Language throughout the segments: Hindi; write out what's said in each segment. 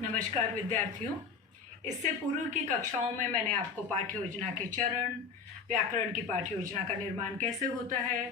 नमस्कार विद्यार्थियों। इससे पूर्व की कक्षाओं में मैंने आपको पाठ्य योजना के चरण, व्याकरण की पाठ्य योजना का निर्माण कैसे होता है,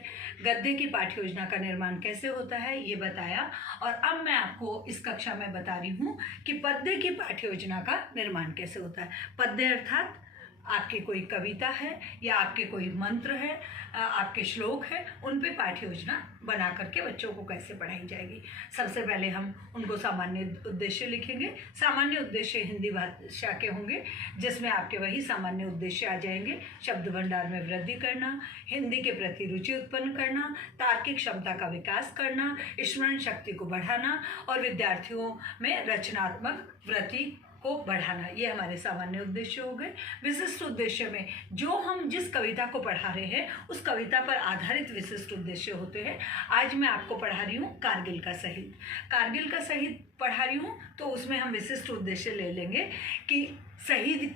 गद्य की पाठ्य योजना का निर्माण कैसे होता है ये बताया। और अब मैं आपको इस कक्षा में बता रही हूँ कि पद्य की पाठ्य योजना का निर्माण कैसे होता है। पद्य अर्थात आपकी कोई कविता है या आपके कोई मंत्र है, आपके श्लोक है, उन पे पाठ्य योजना बना करके बच्चों को कैसे पढ़ाई जाएगी। सबसे पहले हम उनको सामान्य उद्देश्य लिखेंगे। सामान्य उद्देश्य हिंदी भाषा के होंगे, जिसमें आपके वही सामान्य उद्देश्य आ जाएंगे। शब्द भंडार में वृद्धि करना, हिंदी के प्रति रुचि उत्पन्न करना, तार्किक क्षमता का विकास करना, स्मरण शक्ति को बढ़ाना और विद्यार्थियों में रचनात्मक वृत्ति को बढ़ाना, ये हमारे सामान्य उद्देश्य हो गए। विशिष्ट उद्देश्य में जो हम जिस कविता को पढ़ा रहे हैं उस कविता पर आधारित विशिष्ट उद्देश्य होते हैं। आज मैं आपको पढ़ा रही हूँ कारगिल का शहीद। कारगिल का शहीद पढ़ा रही हूँ तो उसमें हम विशिष्ट उद्देश्य ले लेंगे कि शहीद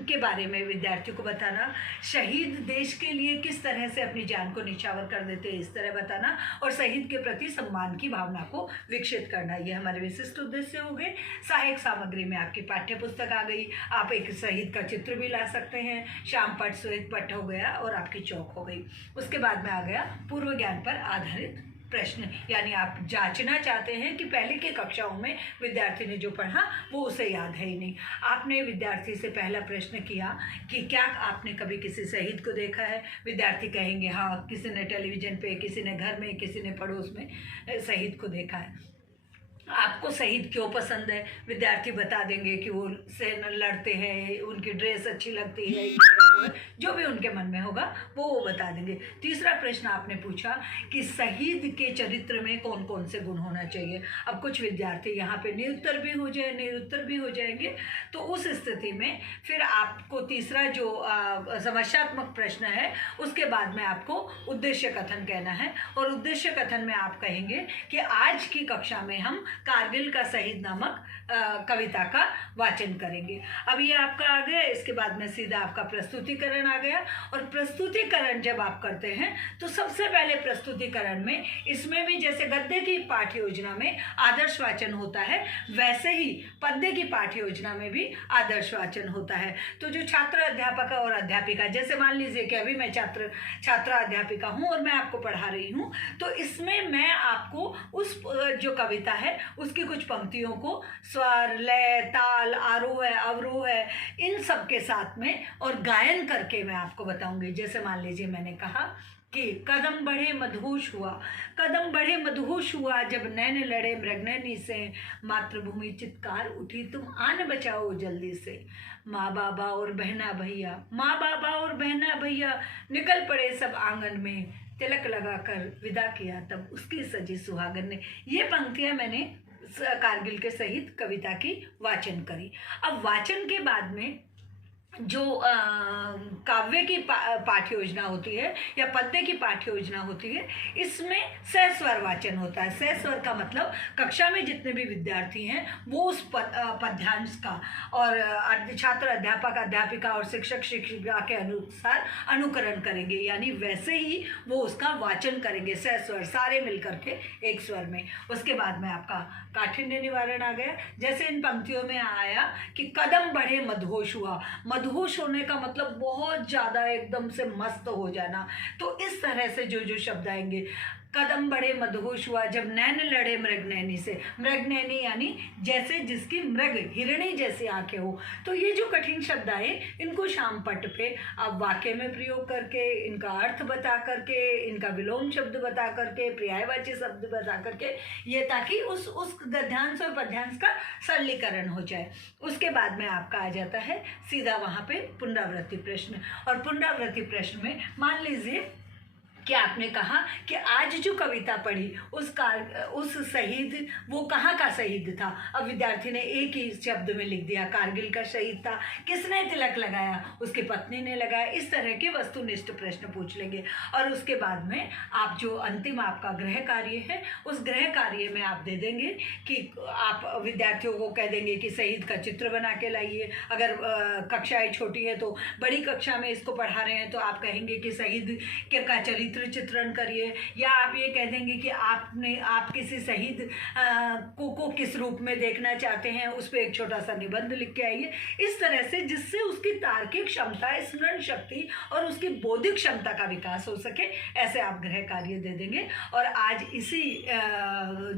के बारे में विद्यार्थियों को बताना, शहीद देश के लिए किस तरह से अपनी जान को निछावर कर देते हैं इस तरह बताना, और शहीद के प्रति सम्मान की भावना को विकसित करना, ये हमारे विशिष्ट उद्देश्य हो गए। सहायक सामग्री में आपकी पाठ्य पुस्तक आ गई। आप एक शहीद का चित्र भी ला सकते हैं। श्याम पट श्वेत पट हो गया और आपकी चौक हो गई। उसके बाद में आ गया पूर्व ज्ञान पर आधारित प्रश्न, यानी आप जांचना चाहते हैं कि पहले की कक्षाओं में विद्यार्थी ने जो पढ़ा वो उसे याद है ही नहीं। आपने विद्यार्थी से पहला प्रश्न किया कि क्या आपने कभी किसी शहीद को देखा है। विद्यार्थी कहेंगे हाँ, किसी ने टेलीविजन पे, किसी ने घर में, किसी ने पड़ोस में शहीद को देखा है। आपको शहीद क्यों पसंद है, विद्यार्थी बता देंगे कि वो से लड़ते हैं, उनकी ड्रेस अच्छी लगती है, जो भी उनके मन में होगा वो बता देंगे। तीसरा प्रश्न आपने पूछा कि शहीद के चरित्र में कौन कौन से गुण होना चाहिए। अब कुछ विद्यार्थी यहाँ पे निरुत्तर भी हो जाएंगे, तो उस स्थिति में फिर आपको तीसरा जो समस्यात्मक प्रश्न है उसके बाद में आपको उद्देश्य कथन कहना है। और उद्देश्य कथन में आप कहेंगे कि आज की कक्षा में हम कारगिल का शहीद नामक कविता का वाचन करेंगे। अब ये आपका आ गया। इसके बाद में सीधा आपका प्रस्तुतिकरण आ गया। और प्रस्तुतिकरण जब आप करते हैं तो सबसे पहले प्रस्तुतिकरण में, इसमें भी जैसे गद्य की पाठ्य योजना में आदर्श वाचन होता है, वैसे ही पद्य की पाठ्य योजना में भी आदर्श वाचन होता है। तो जो छात्र, अध्यापक और अध्यापिका, जैसे मान लीजिए कि अभी मैं छात्रा अध्यापिका हूँ और मैं आपको पढ़ा रही हूँ, तो इसमें मैं आपको उस जो कविता है उसकी कुछ पंक्तियों को स्वर, लय, ताल, आरोह है, अवरोह है, इन सब के साथ में और गायन करके मैं आपको बताऊंगी। जैसे मान लीजिए मैंने कहा कि कदम बढ़े मदहोश हुआ, कदम बढ़े मदहोश हुआ जब नैन लड़े मृगनैनी से, मातृभूमि चित्कार उठी तुम आन बचाओ जल्दी से, माँ बाबा और बहना भैया, माँ बाबा और बहना भैया निकल पड़े सब आंगन में, तिलक लगाकर विदा किया तब उसकी सजी सुहागन ने। ये पंक्तियां मैंने कारगिल के शहीद कविता की वाचन करी। अब वाचन के बाद में जो काव्य की पाठ्य योजना होती है या पद्य की पाठ्य योजना होती है, इसमें सहस्वर वाचन होता है। सहस्वर का मतलब कक्षा में जितने भी विद्यार्थी हैं वो उस पद्यांश का और छात्र, अध्यापक, अध्यापिका और शिक्षक, शिक्षिका के अनुसार अनुकरण करेंगे, यानी वैसे ही वो उसका वाचन करेंगे। सहस्वर सारे मिलकर के एक स्वर में। उसके बाद में आपका काठिन्य निवारण आ गया। जैसे इन पंक्तियों में आया कि कदम बढ़े मदहोश हुआ। मदहोश होने का मतलब बहुत ज़्यादा एकदम से मस्त हो जाना। तो इस तरह से जो जो शब्द आएंगे, कदम बढ़े मदहोश हुआ जब नैन लड़े मृगनैनी से, मृगनैनी यानी जैसे जिसकी मृग, हिरणी जैसी आंखें हो। तो ये जो कठिन शब्द आए इनको शाम पट पे आप वाक्य में प्रयोग करके, इनका अर्थ बता करके, इनका विलोम शब्द बता करके, पर्यायवाची शब्द बता करके, ये ताकि उस गद्यांश और पद्यांश का सरलीकरण हो जाए। उसके बाद में आपका आ जाता है सीधा वहाँ पे पुनरावृत्ति प्रश्न। और पुनरावृत्ति प्रश्न में मान लीजिए कि आपने कहा कि आज जो कविता पढ़ी उस शहीद, वो कहाँ का शहीद था। अब विद्यार्थी ने एक ही शब्द में लिख दिया कारगिल का शहीद था। किसने तिलक लगाया, उसकी पत्नी ने लगाया। इस तरह के वस्तुनिष्ठ प्रश्न पूछ लेंगे। और उसके बाद में आप जो अंतिम आपका गृह कार्य है, उस गृह कार्य में आप दे देंगे कि आप विद्यार्थियों को कह देंगे कि शहीद का चित्र बना के लाइए। अगर कक्षाएँ छोटी है तो, बड़ी कक्षा में इसको पढ़ा रहे हैं तो आप कहेंगे कि शहीद का चरित्र चरित्र चित्रण करिए, या आप ये कह देंगे कि आप किसी शहीद को किस रूप में देखना चाहते हैं, उस पर एक छोटा सा निबंध लिख के आइए। इस तरह से जिससे उसकी तार्किक क्षमता, स्मरण शक्ति और उसकी बौद्धिक क्षमता का विकास हो सके, ऐसे आप गृह कार्य दे देंगे। और आज इसी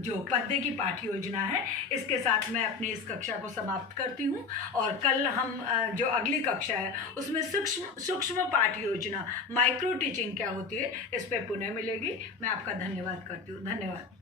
जो पद्य की पाठ्य योजना है, इसके साथ मैं अपनी इस कक्षा को समाप्त करती हूँ। और कल हम जो अगली कक्षा है उसमें सूक्ष्म पाठ्य योजना, माइक्रो टीचिंग क्या होती है, इस पर पुनः मिलेगी। मैं आपका धन्यवाद करती हूँ। धन्यवाद।